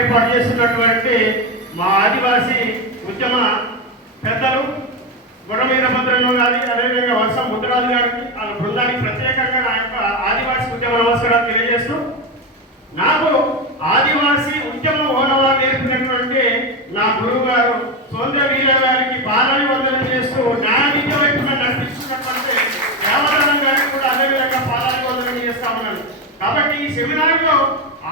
ఏర్పాటు చేస్తున్నటువంటి మా ఆదివాసీ ఉద్యమ పెద్దలు గుర్రం వీరభద్రరావు గారి, అదేవిధంగా వర్షం ముద్రరాజు గారికి, వాళ్ళ బృందానికి ప్రత్యేకంగా నా యొక్క ఆదివాసీ ఉద్యమ నమస్కారాలు తెలియజేస్తూ, నాకు ఆదివాసీ ఉద్యమ ఓనవా నేర్పినటువంటి నా గురువు గారు సోంద్ర వీర గారికి బాలని వందనం చేస్తూ న్యాయ విద్య వైపు నడిపిస్తున్నటువంటి దేవదానం గారికి కూడా అదేవిధంగా బాలని వందనం చేస్తా ఉన్నాను. కాబట్టి ఈ సెమినార్లో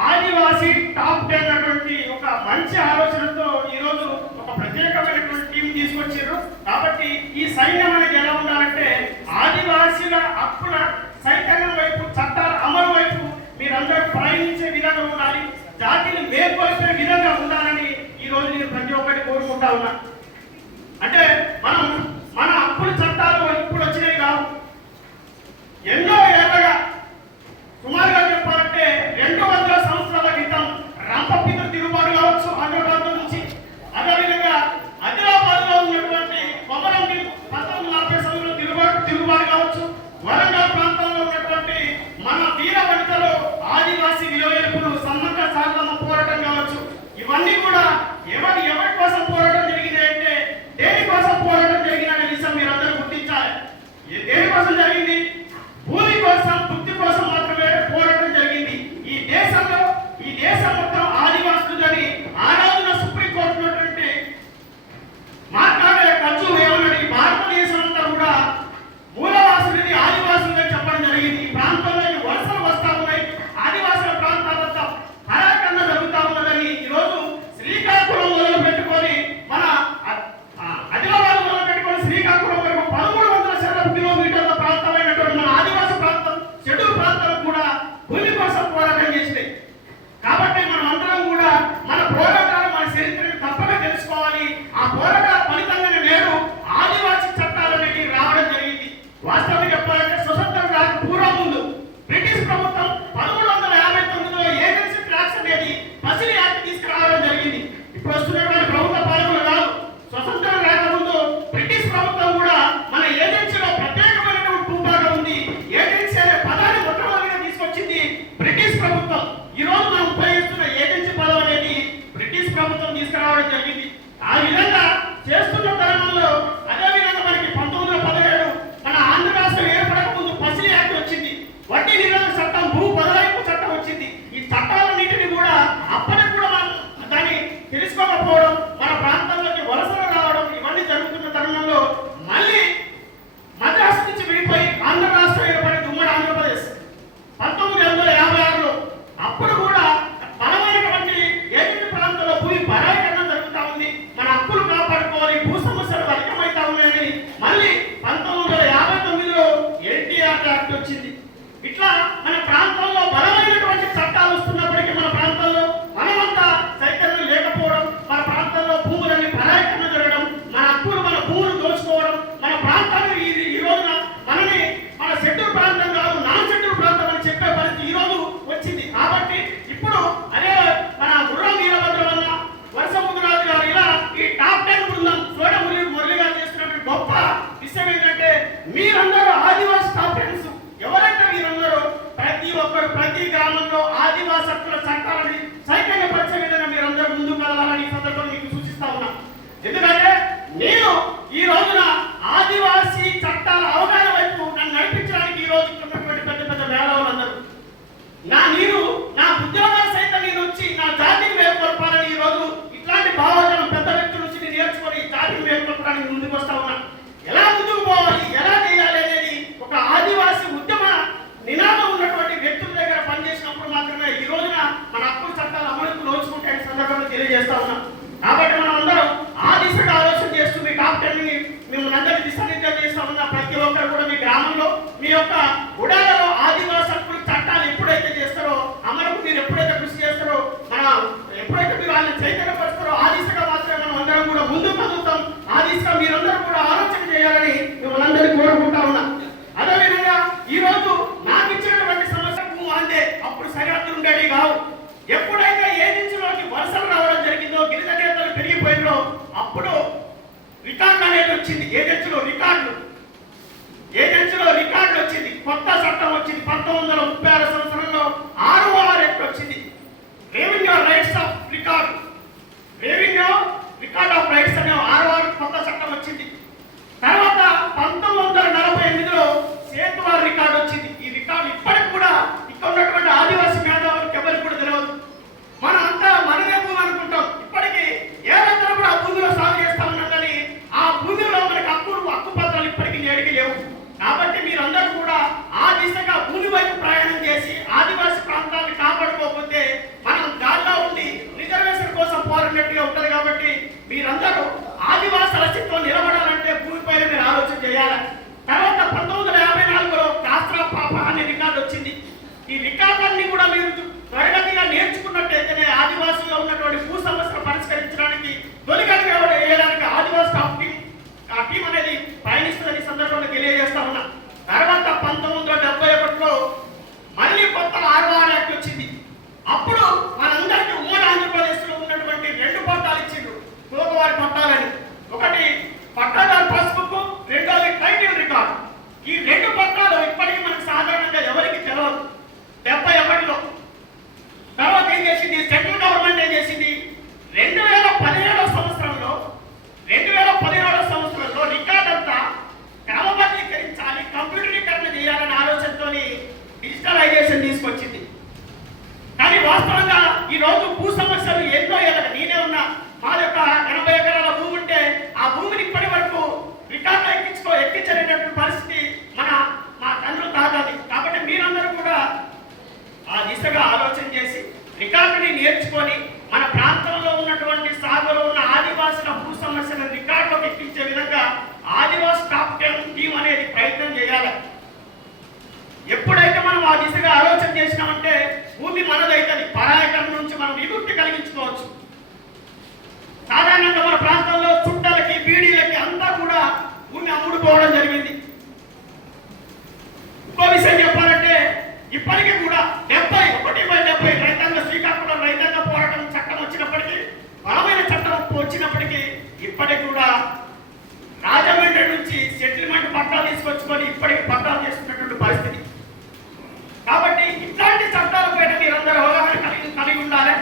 ఆదివాసీ టాప్ 10 అటువంటి ఒక మంచి ఆలోచనతో ఈరోజు ఒక ప్రత్యేకమైనటువంటి టీం తీసుకొచ్చారు. కాబట్టి ఈ సైన్యం అనేది ఎలా ఉండాలంటే ఆదివాసీల హక్కుల సైతన్యం వైపు, చట్టాల అమలు వైపు మీరందరూ ప్రయాణించే విధంగా ఉండాలి, జాతిని మేల్కొల్పే విధంగా ఉండాలని ఈ రోజు నేను ప్రతి ఒక్కటి కోరుకుంటా ఉన్నా. అంటే మన హక్కుల చట్టాలు ఇప్పుడు వచ్చినాయి కావు, ఎన్నో ఏళ్ళగా, సుమారుగా చెప్పాలంటే 200 సంవత్సరాల క్రితం రంపపిత తిరుగుబాటు కావచ్చు ఆంధ్ర ప్రాంతం నుంచి, అదేవిధంగా ఆదిలాబాద్ లో ఉన్నటువంటి కొమరం 1940 సంవత్సరంలో తిరుగుబాటు కావచ్చు, వరంగల్ ప్రాంతంలో ఉన్నటువంటి మన వీర వనితలు ఆదివాసీ విలువెలుపులు సమ్మక్క సారలమ్మ పోరాటం కావచ్చు, ఇవన్నీ కూడా ఎవరి కోసం పోరాటం జరిగింది అంటే దేనికోసం పోరాటం జరిగిందనే విషయం మీరందరూ గుర్తించాలి. దేనికోసం జరిగింది? భూమి కోసం, భక్తి కోసం మాత్రమే పోరాటం జరిగింది. ఈ దేశం మొత్తం ఆదివాసులని ఆ రోజున సుప్రీంకోర్టు ఉన్నటువంటి మాట్లాడే ఖర్చు ఏమన్నది, భారతదేశం అంతా కూడా మూలవాసులని ఆదివాసులుగా చెప్పడం జరిగింది. ఈ ప్రాంతంలో వలసలు వస్తా ఉన్నాయి, ఆదివాసుల ప్రాంతాలంతా హరాకరణ జరుగుతా ఉన్నదని ఈరోజు శ్రీకాకుళం మొదలు పెట్టుకొని మన ఆదిలాబాద్ మొదలు పెట్టుకొని శ్రీకాకుళం వరకు 1300 కిలోమీటర్ల ప్రాంతమైనటువంటి మన ఆదివాసీ ప్రాంతం, షెడ్యూల్ ప్రాంతాలకు కూడా భూమి కోసం పోరాటం చేసినాయి. కాబట్టి మనం అందరం కూడా మన పోరాటాలు, మన చరిత్రను తప్పక తెలుసుకోవాలి. ఆ పోరాటాల ఫలితంగానే నేడు ఆదివాసీ చట్టాలు అనేవి రావడం జరిగింది. వాస్తవంగా చెప్పాలంటే స్వతంత్రం రాక పూర్వం ముందు బ్రిటిష్ ప్రభుత్వం 1359లో ఏజెన్సీ ట్యాక్స్ అనేది పసిలి యాక్ట్ తీసుకురావడం జరిగింది. ఇప్పుడు వస్తున్నటువంటి ప్రభుత్వ పాలకులు కాదు, స్వతంత్రం రాకముందు బ్రిటిష్ ప్రభుత్వం కూడా మన ఏజెన్సీలో ప్రత్యేకమైనటువంటి భూభాగం ఉంది. ఏజెన్సీ అనే పదాన్ని మొట్టమొదటిగా తీసుకొచ్చింది బ్రిటిష్ ప్రభుత్వం. ఈ రోజు మనం ఉపయోగిస్తున్న ఏజెన్సీ పదం అనేది బ్రిటిష్ ప్రభుత్వం తీసుకురావడం జరిగింది. ఆ విధంగా చేస్తున్న తరుణంలో అదేవిధంగా మనకి 1917 మన ఆంధ్ర రాష్ట్రం ఏర్పడక ముందు పసిలి యాక్ట్ వచ్చింది, వడ్డీ నిరోధక చట్టం, భూ బదలాయింపు చట్టం వచ్చింది. ఈ చట్టాలన్నింటినీ కూడా అప్పటికి కూడా మనం దాన్ని తెలుసుకోకపోవడం, మన ప్రాంతంలోకి వలసలు రావడం, ఇవన్నీ జరుగుతున్న తరుణంలో మళ్ళీ మద్రాసు నుంచి విడిపోయి ఆంధ్ర రాష్ట్రం ఏర్పడింది, ఉమ్మడి ఆంధ్రప్రదేశ్ 1956లో. అప్పుడు కూడా బలమైనటువంటి ఏజెన్సీ ప్రాంతంలో భూమి బరాయికరణ జరుగుతూ ఉంది, మన హక్కులు కాపాడుకోవాలి, భూ సమస్యలు అధికమవుతా ఉన్నాయని మళ్ళీ 1959లో ఎన్టీఆర్ యాక్ట్ వచ్చింది. ఇట్లా మన ప్రాంతంలో బలమైనటువంటి చట్టాలు వస్తున్నప్పటికీ మన ప్రాంతంలో మనమంతా చైతన్యం లేకపోవడం, మన ప్రాంతంలో భూములన్నీ బరాయికరణ జరగడం, మన హక్కులు, మన భూములు దోచుకోవడం, మన ప్రాంతాన్ని ఈ రోజున మనని మన షెడ్యూల్ ప్రాంతం కాదు, నాన్ షెడ్యూల్ ప్రాంతం అని చెప్పే పరిస్థితి ఈ రోజు వచ్చింది. కాబట్టి ఇప్పుడు అదే మన గుర్రం వీరభద్రవన్న, వర్షం ముద్రరాజు గారు ఇలా ఈ టాప్ 10 బృందం సోడ మురళి గారు చేస్తున్నటువంటి గొప్ప విషయం ఏంటంటే మీరందరూ ఆదివాసీ టాప్ 10. ఎవరంటే మీరందరూ ప్రతి ఒక్కరు ప్రతి గ్రామంలో ఆదివాసీ హక్కుల చట్టాలని చైతన్యపరిచే విధంగా మీరందరూ ముందుకు వెళ్ళాలని ఈ సందర్భంగా మీకు సూచిస్తా ఉన్నా. ఎందుకంటే నేను ఈ రోజున ఆదివాసీ చట్టాల అవగాహన వైపు నన్ను నడిపించడానికి ఈ రోజు ఉన్నటువంటి పెద్ద పెద్ద మేధావులందరూ నా ఉద్యోగాల సైతం నేను వచ్చి నా జాతిని మేల్కొల్పాలని ఈ రోజు ఇట్లాంటి భావజనం పెద్ద వ్యక్తుల నుంచి నేను నేర్చుకొని జాతిని మేల్కొల్పడానికి ముందుకు వస్తా ఉన్నా. ఎలా ముందుకు పోవాలి, ఎలా చేయాలి అనేది ఒక ఆదివాసీ ఉద్యమ నినాదం ఉన్నటువంటి వ్యక్తుల దగ్గర పనిచేసినప్పుడు మాత్రమే ఈ రోజున మన హక్కుల చట్టాలు అమలుకు నోచుకుంటే సందర్భంగా తెలియజేస్తా ఉన్నాం. కాబట్టి మనం అందరం ఆ దిశగా ఆలోచన చేస్తూ మీ టాప్ 10ని మిమ్మల్ని అందరినీ దిశానిర్దేశం చేస్తా ఉన్న ప్రతి ఒక్కరు కూడా మీ గ్రామంలో, మీ యొక్క గుడాలలో ఆదివాసీ హక్కుల చట్టాలు ఎప్పుడైతే చేస్తారో, అమలుకు మీరు ఎప్పుడైతే కృషి చేస్తారో, ఎప్పుడైతే మీరు వాళ్ళని చైతన్యపరుస్తారో ఆ దిశగా మాత్రమే మనం అందరం కూడా ముందుకు కదులుతాం. ఆ దిశగా మీరందరూ కూడా ఆలోచన చేయాలని మిమ్మల్ని అందరినీ కోరుకుంటా ఉన్నా. అదేవిధంగా ఈ రోజు నాకు ఇచ్చినటువంటి సమస్యకు అంతే అప్పుడు సరిహద్దులు ఉండేవి కావు. ఎప్పుడైతే ఏజెన్సీలోకి వలసలు రావడం జరిగిందో, గిరిజనేతలు పెరిగిపోయిందో, అప్పుడు రికార్డు అనేది వచ్చింది. ఏజెన్సీలో రికార్డులు వచ్చింది, కొత్త చట్టం వచ్చింది. 1936 సంవత్సరంలో 6వ యాక్ట్ వచ్చింది, రెవెన్యూ రైట్స్ ఆఫ్ రికార్డ్. చేసింది? సెంట్రల్ గవర్నమెంట్ ఏం చేసింది? 2017 సంవత్సరంలో 2017 సంవత్సరంలో రికార్డ్ అంతా క్రమబద్ధీకరించాలి, కంప్యూటరీకరణ చేయాలనే ఆలోచనతో డిజిటలైజేషన్ తీసుకొచ్చింది. కానీ వాస్తవంగా ఈరోజు భూ సమస్యలు ఎన్నో ఏళ్ళగా నేనే ఉన్నా. మా యొక్క 80 ఎకరాల భూమి ఉంటే ఆ భూమిని ఇప్పటి వరకు రికార్డులో ఎక్కించలేనటువంటి పరిస్థితి మా తండ్రులు తాతది. కాబట్టి మీరందరూ కూడా ఆ దిశగా ఆలోచన చేసి రికార్డుని నేర్చుకొని మన ప్రాంతంలో ఉన్నటువంటి సాగులో ఉన్న ఆదివాసుల భూ సమస్యలను రికార్డులోకి ఎక్కించే విధంగా ఆదివాసి టాప్ 10 టీం అనేది ప్రయత్నం చేయాలి. ఎప్పుడైతే మనం ఆ దిశగా ఆలోచన చేసినామంటే భూమి మనదైతుంది, పరాయకరణ నుంచి మనం విముక్తి కలిగించుకోవచ్చు. సాధారణంగా మన ప్రాంతంలో చుట్టలకి బీడీలకి అంతా కూడా భూమి అమ్ముడుకోవడం జరిగింది. ఇంకో విషయం చెప్పాలంటే ఇప్పటికీ కూడా 71/70 రైతాంగ శ్రీకాకుళం రైతాంగ పోరాటం చట్టం వచ్చినప్పటికీ, బలమైన చట్టం వచ్చినప్పటికీ ఇప్పటికి కూడా రాజమండ్రి నుంచి సెటిల్మెంట్ పట్టాలు తీసుకొచ్చుకొని ఇప్పటికి పట్టాలు చేసుకున్నటువంటి పరిస్థితి. కాబట్టి ఇట్లాంటి చట్టాలపైన మీరందరూ అవగాహన కలిగి ఉండాలి.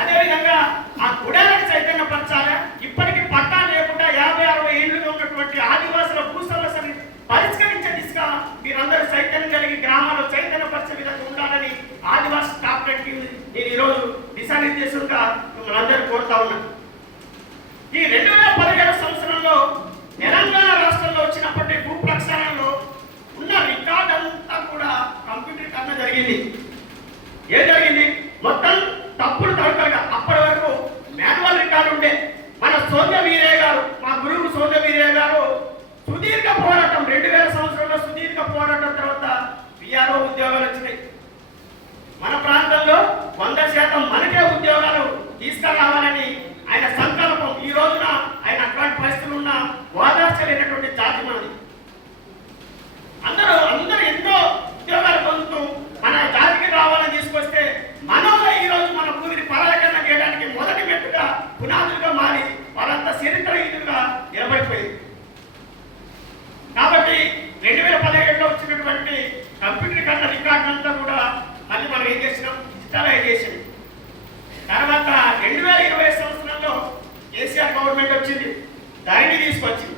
అదేవిధంగా ఆ గుడాలను చైతన్యపరచాలి. ఇప్పటికీ పట్టా లేకుండా 50-60 ఏళ్లుగా ఉన్నటువంటి ఆదివాసుల భూ సమస్యని పరిష్కరించే దిశగా మీరందరూ చైతన్యం కలిగి గ్రామాల్లో చైతన్యపరిచే విధంగా ఉండాలని ఆదివాసి టాప్ 10 టీం నేను ఈరోజు దిశానిర్దేశంగా మిమ్మల్ని అందరూ కోరుతా ఉన్నాను. ఈ 2017 సంవత్సరంలో తెలంగాణ రాష్ట్రంలో వచ్చినప్పటి భూ ప్రక్షాళనలో ఉన్న రికార్డ్ అంతా కూడా కంప్యూటరీకరణ జరిగింది. ఏం జరిగింది? మొత్తం తప్పులు తడకలుగా అప్పటి వరకు మాన్యువల్ రికార్డు ఉండే. మన సోద్య వీరయ్య గారు, మా గురువు సోద్య వీరయ్య గారు సుదీర్ఘ పోరాటం 2000 సంవత్సరంలో సుదీర్ఘ పోరాటం తర్వాత విఆర్ఓ ఉద్యోగాలు వచ్చినాయి. మన ప్రాంతంలో 100% మనకే ఉద్యోగాలు తీసుకురావాలని ఆయన సంకల్పం. ఈ రోజున ఆయన అటువంటి పరిస్థితులు ఉన్న ఓదార్చలేనటువంటి జాతి మనది. అందరూ ఎన్నో ఉద్యోగాలు పొందుతూ మన జాతికి రావాలని తీసుకొస్తే మనలో ఈ రోజు మన భూమిని పరాయకరణ చేయడానికి మొదటి మెట్టుగా పునాదులుగా మారి వారంతా చరిత్రహీనులుగా నిలబడిపోయింది. కాబట్టి 2017లో వచ్చినటువంటి కంప్యూటరీకరణ రికార్డు అంతా కూడా మళ్ళీ మనం ఏం చేసినాం? డిజిటలైజేషన్. తర్వాత 2020 సంవత్సరంలో కేసీఆర్ గవర్నమెంట్ వచ్చింది, దానిని తీసుకొచ్చింది.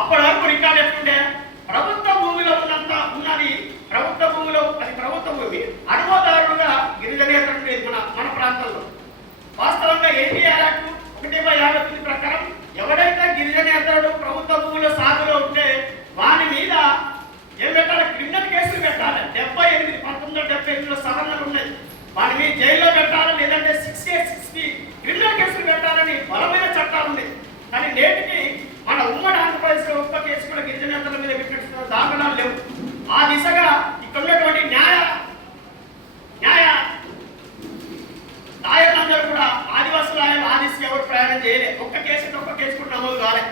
అప్పటి వరకు రికార్డు ఎట్లుండే? ప్రభుత్వ భూమిలో ఉన్నది ప్రభుత్వ భూమిలో, అది ప్రభుత్వ భూమి, అనుమోదారులుగా గిరిజనేతలు లేదు మన ప్రాంతంలో. వాస్తవంగా ఎన్టీఆర్ యాక్ట్ 1/59 ప్రకారం ఎవడైతే గిరిజనేతరుడు ప్రభుత్వ భూమిలో సాగులో ఉంటే వాని మీద ఏం పెట్టాలి? క్రిమినల్ కేసులు పెట్టాలి. 1978లో సవరణలు ఉన్నాయి. వాని మీద జైల్లో పెట్టాలి, లేదంటే 60 క్రిమినల్ కేసులు పెట్టాలని బలమైన చట్టాలు ఉన్నాయి. కానీ నేటికి మన ఉమ్మడి ఆంధ్రప్రదేశ్లో ఒక్క కేసు కూడా గిరిజనేతల మీద పెట్టిన దాఖలాలు లేవు. ఆ దిశగా ఇక్కడ ఉన్నటువంటి న్యాయ లాయర్లందరూ కూడా ఆదివాసీ లాయర్లు ఆ దిశగా ఎవరు ప్రయాణం చేయలేదు. ఒక్క కేసు కూడా నమోదు కాలే.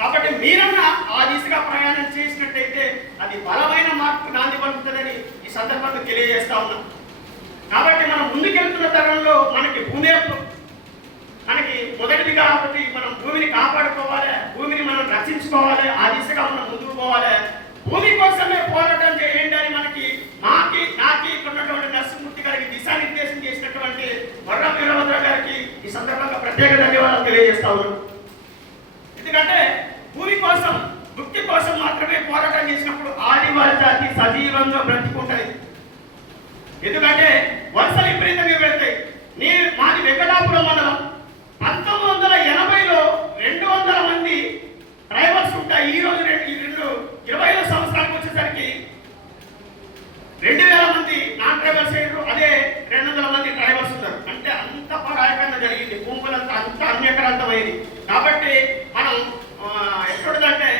కాబట్టి మీరన్నా ఆ దిశగా ప్రయాణం చేసినట్టయితే అది బలమైన మార్పుకు నాంది పలుకుతుందని ఈ సందర్భంగా తెలియజేస్తా ఉన్నాం. కాబట్టి మనం ముందుకెళ్తున్న తరంలో మనకి మనకి మొదటిది కాబట్టి మనం భూమిని కాపాడుకోవాలి, భూమిని మనం రక్షించుకోవాలి, ఆ దిశగా మనం ముందుకు పోవాలి. భూమి కోసమే పోరాటం చేయండి అని మనకి నాకి ఉన్నటువంటి నరసింహమూర్తి గారికి దిశానిర్దేశం చేసినటువంటి వర్ర వీరభద్ర గారికి ఈ సందర్భంగా ప్రత్యేక ధన్యవాదాలు తెలియజేస్తా ఉన్నాను. ఎందుకంటే భూమి కోసం, ముక్తి కోసం మాత్రమే పోరాటం చేసినప్పుడు ఆదివాసి జాతి సజీవంగా బ్రతికుంటది. ఎందుకంటే వలసలు విపరీతంగా పెడతాయి. మాది వెంకటాపురం మండలం 1980లో 200 మంది డ్రైవర్స్ ఉంటాయి. ఈ రోజు 25 సంవత్సరాలకు వచ్చేసరికి 2000 మంది నాన్ డ్రైవర్స్ అయ్యారు. అదే 200 మంది డ్రైవర్స్ ఉన్నారు. అంటే అంత పరాయకరణ జరిగింది, భూములంతా అంత అన్యక్రాంతమైంది. కాబట్టి మనం ఎక్కడుందంటే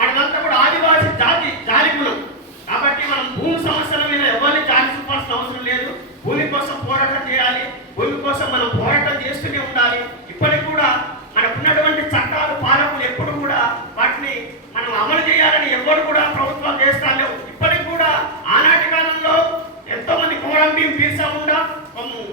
మనదంతా కూడా ఆదివాసి జాతి జాలికులం. కాబట్టి మనం భూమి సమస్యల మీద ఎవరిని జాలి చూపాల్సిన అవసరం లేదు. భూమి కోసం పోరాటం చేయాలి, భూమి కోసం మనం పోరాటం చేస్తూనే ఉండాలి. ఇప్పటికి కూడా మనకున్నటువంటి చట్టాలు, పాలకులు ఎప్పుడు కూడా వాటిని మనం అమలు చేయాలని ఎవరు కూడా ప్రభుత్వాలు చేస్తా లేవు. ఇప్పటికి కూడా ఆనాటి కాలంలో ఎంతో మంది కోడంబి బీర్సాముండా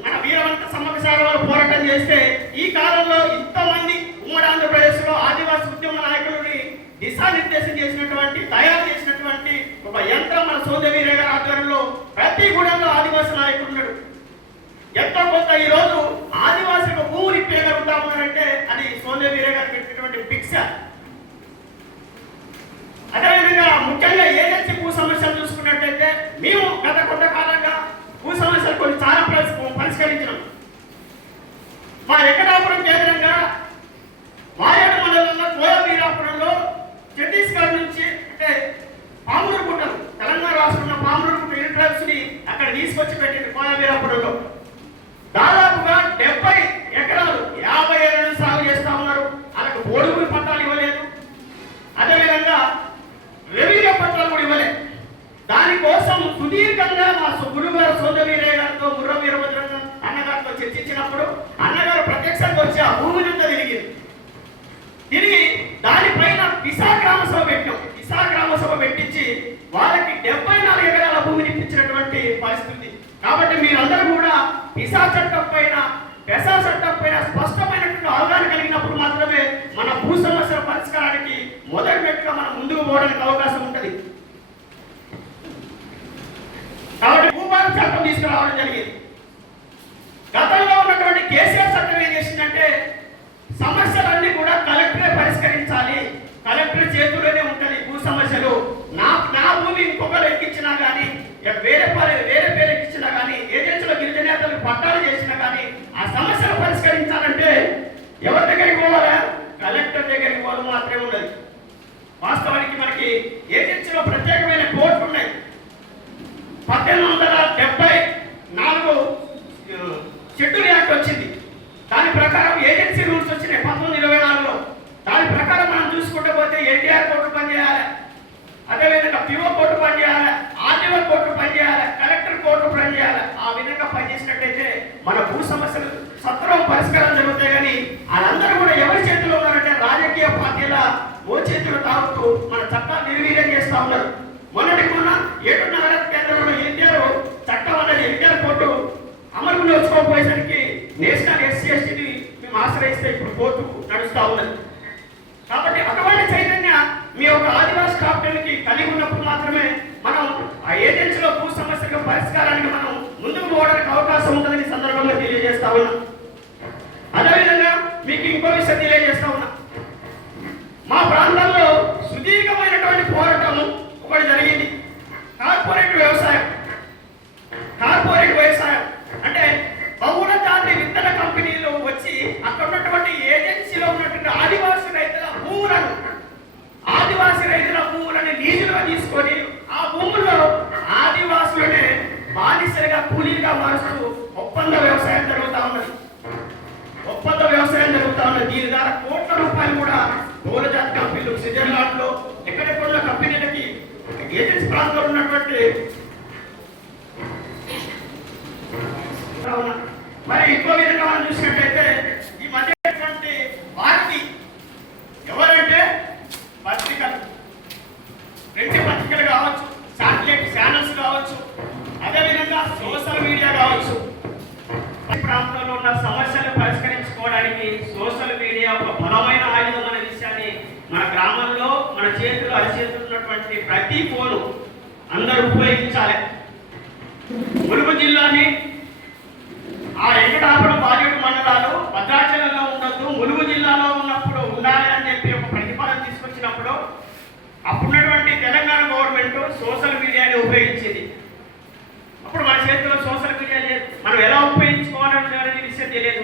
మన వీరవంత సమ్మకసార వారు పోరాటం చేస్తే ఈ కాలంలో ఇంతమంది ఉమ్మడి ఆంధ్రప్రదేశ్లో ఆదివాసీ ఉద్యమ నాయకులని దిశానిర్దేశం చేసినటువంటి, తయారు చేసినటువంటి ఒక యంత్రం మన సోదయ వీరయ్య గారి ఆధ్వర్యంలో ప్రతి గూడెంలో ఆదివాసీ నాయకుడు ఉన్నాడు. ఎంతో కొంత ఈ రోజు ఆదివాసులకు భూములు ఇప్పేయగలుగుతా ఉన్నారంటే అది సోందే వీరే గారు పెట్టినటువంటి భిక్ష. అదేవిధంగా ముఖ్యంగా ఏజెన్సీ భూ సమస్యలు చూసుకున్నట్టయితే మేము గత కొంతకాలంగా భూ సమస్యలు కొన్ని చాలా పరిష్కరించినాం. మా వెంకటాపురం కేంద్రంగా వాయాడు మండలంలో కోయవీరాపురంలో ఛత్తీస్గఢ్ నుంచి అంటే పాములూరు గుట్టలు తెలంగాణ రాష్ట్రంలో పాములూరు గుట్ట ఇంట్రెస్ట్ ని అక్కడ తీసుకొచ్చి పెట్టింది కోయవీరాపురంలో. దాదాపుగా 70 ఎకరాలు 50 ఏళ్ళ సాగు చేస్తా ఉన్నారు. వాళ్ళకు బోడుగులు పట్టాలు ఇవ్వలేదు, అదేవిధంగా రెవెన్యూ పట్టాలు కూడా ఇవ్వలేదు. దానికోసం సుదీర్ఘంగా మా గురుగారు సోందే వీరయ్య గారితో ముర్ర వీరభద్ర అన్నగారితో చర్చించినప్పుడు అన్నగారు ప్రత్యక్షంగా వచ్చి ఆ భూమినంతా తిరిగి దానిపైన పిసా గ్రామ సభ పెట్టాం. పిసా గ్రామ సభ పెట్టించి వాళ్ళకి 74 ఎకరాల భూమిని ఇప్పించినటువంటి పరిస్థితి. కాబట్టి మీరందరూ కూడా పిసా చట్టం పైన పెసా చట్టం పైన స్పష్టమైనటువంటి అవగాహన కలిగినప్పుడు మాత్రమే మన భూ సమస్యల పరిష్కారానికి మొదటి మెట్టుగా మనం ముందుకు పోవడానికి అవకాశం ఉంటుంది. కాబట్టి భూభారత చట్టం తీసుకురావడం జరిగింది. గతంలో ఉన్నటువంటి కేసీఆర్ చట్టం ఏం చేసిందంటే సమస్యలన్నీ కూడా కలెక్టరే పరిష్కరించాలి, కలెక్టర్ చేతుల్లోనే ఉంటుంది భూ సమస్యలు. నా భూమి ఇంకొకరు ఎక్కించినా కానీ వేరే పేరు ఎక్కించినా కానీ ఏజెన్సీలో గిరిజనేతలకు పట్టాలు చేసినా కానీ ఆ సమస్యలు పరిష్కరించాలంటే ఎవరి దగ్గరికి పోవాలా? కలెక్టర్ దగ్గరికి పోవడం మాత్రమే ఉన్నది. వాస్తవానికి మనకి ఏజెన్సీలో ప్రత్యేకమైన కోర్టు ఉన్నాయి. 1874 షెడ్యూల్ యాక్ట్ వచ్చింది. దాని ప్రకారం ఏజెన్సీ రూల్స్ వచ్చినాయి 1924లో. దాని ప్రకారం మనం చూసుకుంటూ పోతే ఎన్టీఆర్ కోర్టు పనిచేయాలి, అదేవిధంగా పిఓ కోర్టు పనిచేయాలి, ఆర్డీఓ కోర్టు పనిచేయాలి, కలెక్టర్ కోర్టు పనిచేయాలి. ఆ విధంగా పనిచేసినట్టయితే మన భూ సమస్యలు సత్వరం పరిష్కారం జరుగుతాయి. కానీ వాళ్ళందరూ కూడా ఎవరి చేతిలో ఉన్నారంటే రాజకీయ పార్టీల ఓ చేతులు తాగుతూ మన చట్టాలు నిర్వీర్యం చేస్తా ఉన్నారు. మొన్నటికి మొన్న 7 నగర కేంద్రంలో ఎన్టీఆర్ చట్టం అన్నది ఎన్టీఆర్ కోర్టు అమలు నోచుకోకపోయేసరికి నేషనల్ ఎస్సీ/ఎస్టీని మేము ఆశ్రయిస్తే ఇప్పుడు కోర్టు నడుస్తూ ఉన్నది. కాబట్టి అటువంటి చైతన్య మీ యొక్క ఆదివాసీ క్యాపిటల్కి కలిగి ఉన్నప్పుడు మాత్రమే మనం ఆ ఏజెన్సీలో భూ సమస్యల పరిష్కారానికి మనం ముందుకు పోవడానికి అవకాశం ఉంటుందని సందర్భంగా తెలియజేస్తా ఉన్నా. అదేవిధంగా మీకు ఇంకో విషయం తెలియజేస్తా ఉన్నా. మా ప్రాంతంలో సుదీర్ఘమైనటువంటి పోరాటం ఒకటి జరిగింది. కార్పొరేట్ వ్యవసాయం అంటే బహుళ జాతి విత్తన కంపెనీలు వచ్చి అక్కడ ఉన్నటువంటి ఏజెన్సీలో ఉన్నటువంటి ఆదివాసీ రైతుల భూములను లీజులుగా తీసుకొని ఆ భూముల్లో ఆదివాసులనే బానిసలుగా కూలీలుగా మారుస్తూ ఒప్పంద వ్యవసాయం జరుగుతూ ఉన్నది. దీని ద్వారా కోట్ల రూపాయలు కూడా బహుళ జాతి కంపెనీలు స్విట్జర్లాండ్ లో ఎక్కడెక్కడ కంపెనీలకి ఏజెన్సీ ప్రాంతంలో ఉన్నటువంటి మరి ఇంకో విధంగా మనం చూసినట్టయితే ఈ మధ్య వారికి ఎవరంటే పత్రికలు, ప్రింట్ పత్రికలు కావచ్చు, శాటిలైట్ ఛానల్స్ కావచ్చు, అదేవిధంగా సోషల్ మీడియా కావచ్చు. ప్రాంతంలో ఉన్న సమస్యలు పరిష్కరించుకోవడానికి సోషల్ మీడియా ఒక బలమైన ఆయుధం అనే విషయాన్ని మన గ్రామంలో మన చేతులు అరిచేతులు ఉన్నటువంటి ప్రతి ఫోను అందరూ ఉపయోగించాలి. ములుగు జిల్లాని ఆ వెంకటాపురం బాధ్యత మండలాలు భద్రాచలంలో ఉండొద్దు, ములుగు జిల్లాలో ఉన్నప్పుడు ఉండాలి అని చెప్పి ఒక ప్రతిపాదన తీసుకొచ్చినప్పుడు అప్పుడున్నటువంటి తెలంగాణ గవర్నమెంట్ సోషల్ మీడియాని ఉపయోగించింది. అప్పుడు మన చేతిలో సోషల్ మీడియా లేదు, మనం ఎలా ఉపయోగించుకోవాలనే విషయం తెలియదు.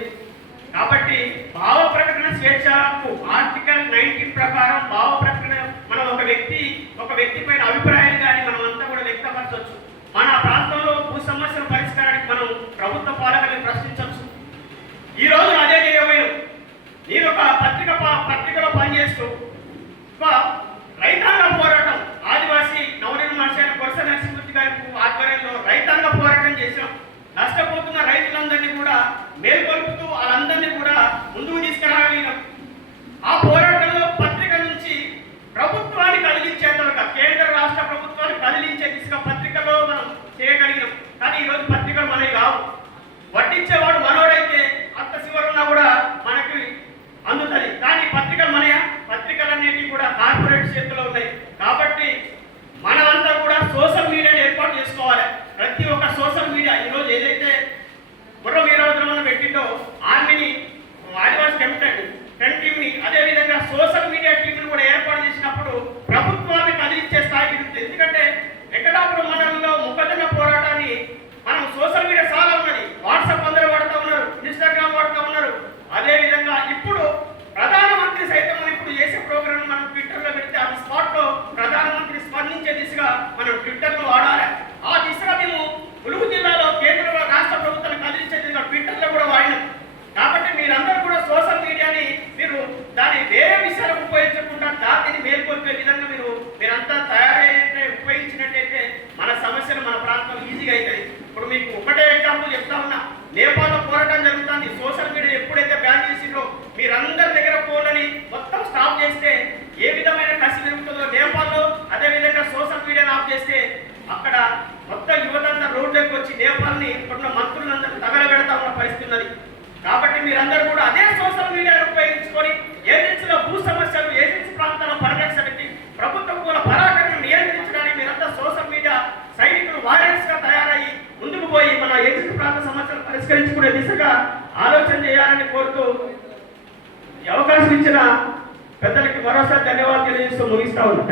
కాబట్టి భావ ప్రకటన స్వేచ్ఛ హక్కు ఆర్టికల్ 19 ప్రకారం భావ ప్రకటన మనం ఒక వ్యక్తి పైన అభిప్రాయాలు కానీ మనం అంతా కూడా వ్యక్తపరచవచ్చు. మన ప్రాంతంలో భూ సమస్యల పరిష్కారానికి మనం ప్రభుత్వ పాలకుల్ని ప్రశ్నించవచ్చు. ఈ రోజు అదే చేయబోయాను. నేను ఒక పత్రికలో పనిచేస్తూ రైతాంగ పోరాటం ఆదివాసీ నవనిర్మాణ కొరస నరసింహమూర్తి గారి ఆధ్వర్యంలో రైతాంగ పోరాటం చేశాం. నష్టపోతున్న రైతులందరినీ కూడా మేల్కొల్పుతూ వాళ్ళందరినీ కూడా ముందుకు తీసుకురాగలిగినాం. ఆ పోరాటంలో పత్రిక నుంచి ప్రభుత్వాన్ని కదిలించేంతగా కేంద్ర రాష్ట్ర ప్రభుత్వాన్ని కదిలించే దిశగా పత్రికలో మనం చేయగలిగినాం. కానీ ఈరోజు పత్రికలు మనవి కావు. వడ్డించేవాడు మనోడైతే అంత శివరున్నా కూడా మనకి అందుతుంది. కానీ పత్రికలు మనయా? పత్రికలన్నిటి కూడా కార్పొరేట్ చేతుల్లో ఉన్నాయి. కాబట్టి మనమంతా కూడా సోషల్ మీడియాని ఏర్పాటు చేసుకోవాలి. ప్రతి ఒక్క సోషల్ మీడియా నేపాల్లో పోరాటం జరుగుతుంది. సోషల్ మీడియా ఎప్పుడైతే బ్యాన్ చేసిందో మీరందరి దగ్గర ఫోన్లని మొత్తం స్టాప్ చేస్తే ఏ విధమైన కసి పెరుగుతుందో నేపాల్లో, అదేవిధంగా సోషల్ మీడియాని ఆఫ్ చేస్తే అక్కడ మొత్తం యువతంతా రోడ్లోకి వచ్చి నేపాల్ని ఇప్పుడున్న మంత్రులందరూ తగలబెడతా ఉన్న పరిస్థితి ఉన్నది. కాబట్టి మీరందరూ కూడా అదే సోషల్ మీడియాను ఉపయోగించుకొని ఏజెన్సీలో భూ సమస్యలు, ఏజెన్సీ ప్రాంతాల పరిరక్షణకి, ప్రభుత్వ కూల పరాకరణ నియంత్రించడానికి మీరంతా సోషల్ మీడియా సైనికులు వారియర్స్ గా తయారయ్యి ముందుకు పోయి మన ఏజెన్సీ ప్రాంత సమస్యలు పరిష్కరించుకునే దిశగా ఆలోచన చేయాలని కోరుతూ ఈ అవకాశం ఇచ్చిన పెద్దలకి మరోసారి ధన్యవాదాలు తెలియజేస్తూ ముగిస్తా ఉన్నాను.